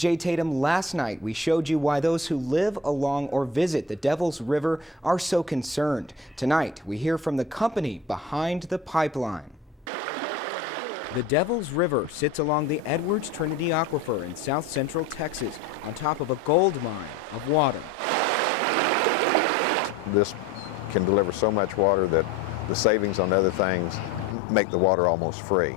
Jay Tatum, last night we showed you why those who live along or visit the Devil's River are so concerned. Tonight, we hear from the company behind the pipeline. The Devil's River sits along the Edwards Trinity Aquifer in south central Texas on top of a gold mine of water. This can deliver so much water that the savings on other things make the water almost free.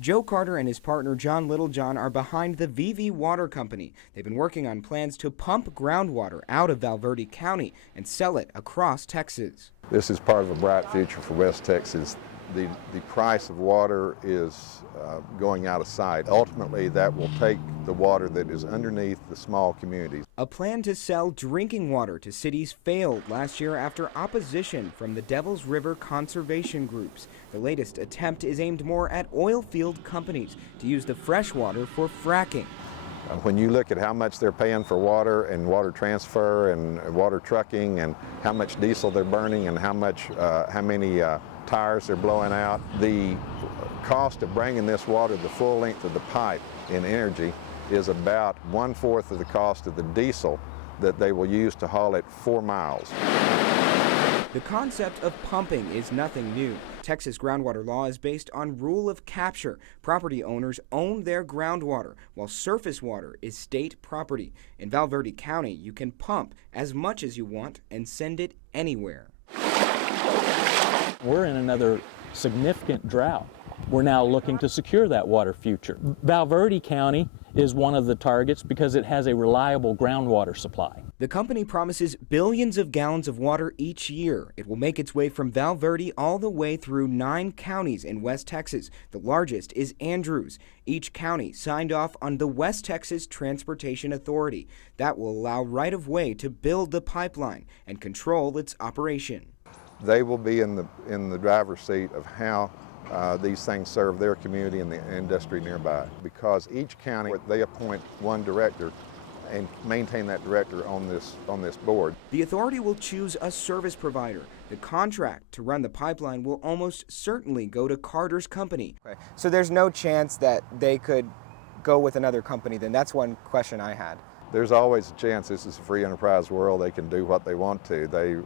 Joe Carter and his partner John Littlejohn are behind the VV Water Company. They've been working on plans to pump groundwater out of Val Verde County and sell it across Texas. This is part of a bright future for West Texas. The price of water is going out of sight. Ultimately, that will take the water that is underneath the small communities. A plan to sell drinking water to cities failed last year after opposition from the Devil's River conservation groups. The latest attempt is aimed more at oil field companies to use the fresh water for fracking. When you look at how much they're paying for water and water transfer and water trucking and how much diesel they're burning and how many tires they're blowing out, the cost of bringing this water the full length of the pipe in energy is about 1/4 of the cost of the diesel that they will use to haul it 4 miles. The concept of pumping is nothing new. Texas groundwater law is based on rule of capture. Property owners own their groundwater, while surface water is state property. In Val Verde County, you can pump as much as you want and send it anywhere. We're in another significant drought. We're now looking to secure that water future. Val Verde County is one of the targets because it has a reliable groundwater supply. The company promises billions of gallons of water each year. It will make its way from Val Verde all the way through 9 counties in West Texas. The largest is Andrews. Each county signed off on the West Texas Transportation Authority. That will allow right-of-way to build the pipeline and control its operation. They will be in the driver's seat of how these things serve their community and the industry nearby. Because each county, they appoint one director and maintain that director on this board. The authority will choose a service provider. The contract to run the pipeline will almost certainly go to Carter's company. Okay. So there's no chance that they could go with another company then? That's one question I had. There's always a chance. This is a free enterprise world. They can do what they want to. They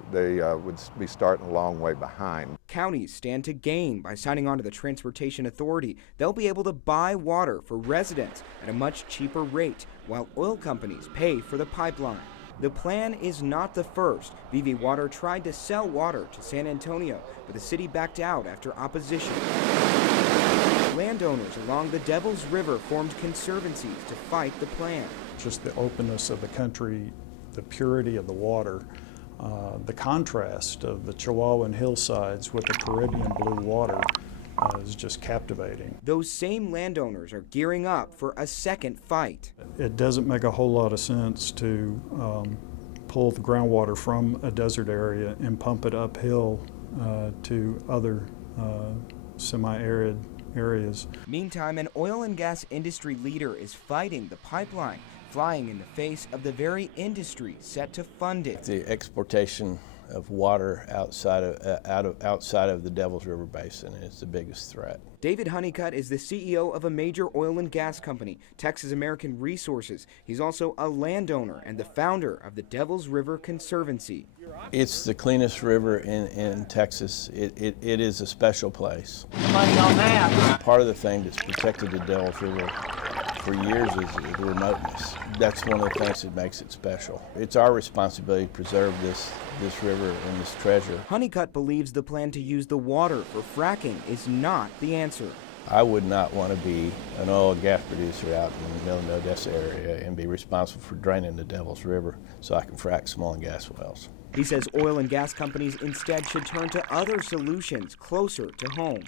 would be starting a long way behind. Counties stand to gain by signing on to the Transportation Authority. They'll be able to buy water for residents at a much cheaper rate, while oil companies pay for the pipeline. The plan is not the first. VV Water tried to sell water to San Antonio, but the city backed out after opposition. Landowners along the Devil's River formed conservancies to fight the plan. Just the openness of the country, the purity of the water, the contrast of the Chihuahuan hillsides with the Caribbean blue water is just captivating. Those same landowners are gearing up for a second fight. It doesn't make a whole lot of sense to pull the groundwater from a desert area and pump it uphill to other semi-arid areas. Meantime, an oil and gas industry leader is fighting the pipeline, flying in the face of the very industry set to fund it. The exportation of water outside of the Devil's River Basin is the biggest threat. David Honeycutt is the CEO of a major oil and gas company, Texas American Resources. He's also a landowner and the founder of the Devil's River Conservancy. It's the cleanest river in Texas. It is a special place. Money on that. Part of the thing that's protected the Devil's River for years is the remoteness. That's one of the things that makes it special. It's our responsibility to preserve this river and this treasure. Honeycutt believes the plan to use the water for fracking is not the answer. I would not want to be an oil and gas producer out in the Midland Odessa area and be responsible for draining the Devil's River so I can frack some oil and gas wells. He says oil and gas companies instead should turn to other solutions closer to home.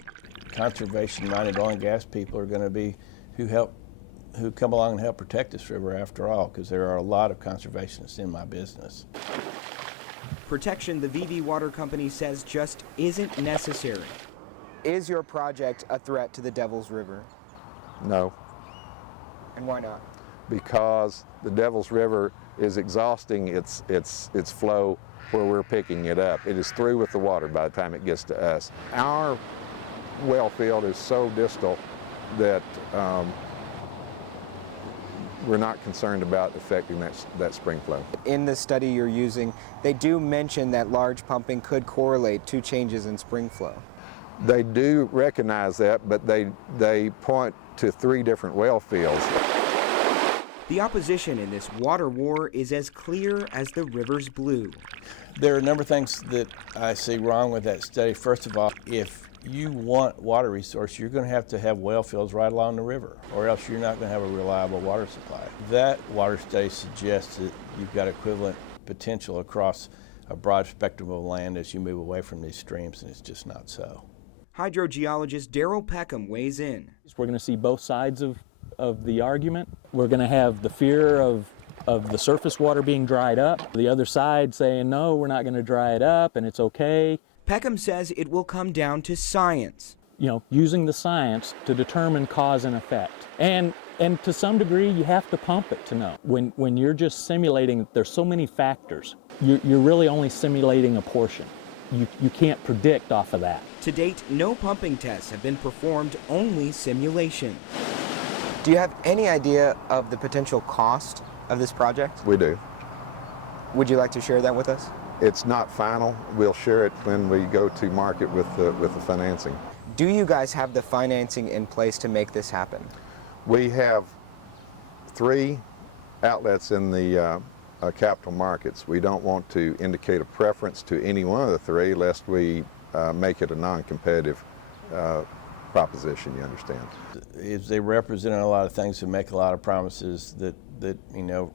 Conservation-minded oil and gas people are going to be who come along and help protect this river after all, because there are a lot of conservationists in my business. Protection, the VV Water Company says, just isn't necessary. Is your project a threat to the Devil's River? No. And why not? Because the Devil's River is exhausting its flow where we're picking it up. It is through with the water by the time it gets to us. Our well field is so distal that we're not concerned about affecting that spring flow. In the study you're using, they do mention that large pumping could correlate to changes in spring flow. They do recognize that, but they point to 3 different well fields. The opposition in this water war is as clear as the river's blue. There are a number of things that I see wrong with that study. First of all, if you want water resource, you're going to have well fields right along the river, or else you're not going to have a reliable water supply. That water study suggests that you've got equivalent potential across a broad spectrum of land as you move away from these streams, and it's just not so. Hydrogeologist Daryl Peckham weighs in. We're going to see both sides of the argument. We're going to have the fear of the surface water being dried up, the other side saying, no, we're not going to dry it up and it's okay. Peckham says it will come down to science. You know, using the science to determine cause and effect. And to some degree, you have to pump it to know. When you're just simulating, there's so many factors. You're really only simulating a portion. You can't predict off of that. To date, no pumping tests have been performed, only simulation. Do you have any idea of the potential cost of this project? We do. Would you like to share that with us? It's not final. We'll share it when we go to market with the financing. Do you guys have the financing in place to make this happen? We have 3 outlets in the capital markets. We don't want to indicate a preference to any one of the 3 lest we make it a non-competitive proposition, you understand. They represent a lot of things and make a lot of promises that you know,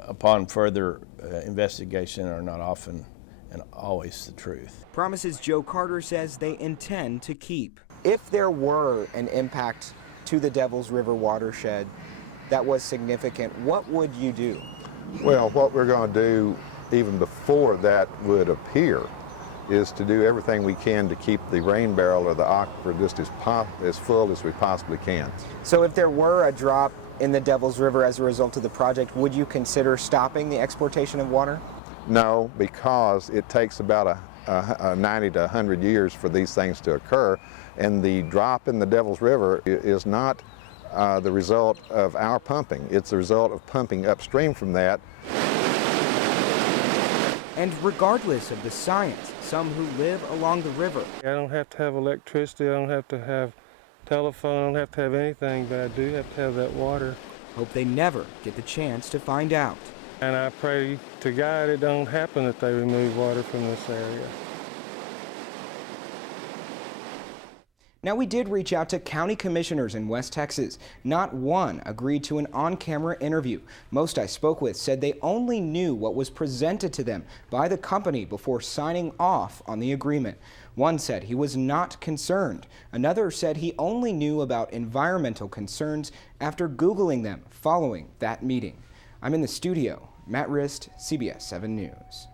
upon further investigation are not often and always the truth. Promises Joe Carter says they intend to keep. If there were an impact to the Devils River watershed that was significant, what would you do? Well, what we're going to do even before that would appear is to do everything we can to keep the rain barrel or the aquifer just as full as we possibly can. So if there were a drop in the Devils River as a result of the project, would you consider stopping the exportation of water? No, because it takes about 90 to 100 years for these things to occur, and the drop in the Devils River is not the result of our pumping. It's the result of pumping upstream from that. And regardless of the science, some who live along the river. I don't have to have electricity, I don't have to have telephone, I don't have to have anything, but I do have to have that water. Hope they never get the chance to find out. And I pray to God it don't happen that they remove water from this area. Now, we did reach out to county commissioners in West Texas. Not one agreed to an on-camera interview. Most I spoke with said they only knew what was presented to them by the company before signing off on the agreement. One said he was not concerned. Another said he only knew about environmental concerns after Googling them following that meeting. I'm in the studio. Matt Rist, CBS 7 News.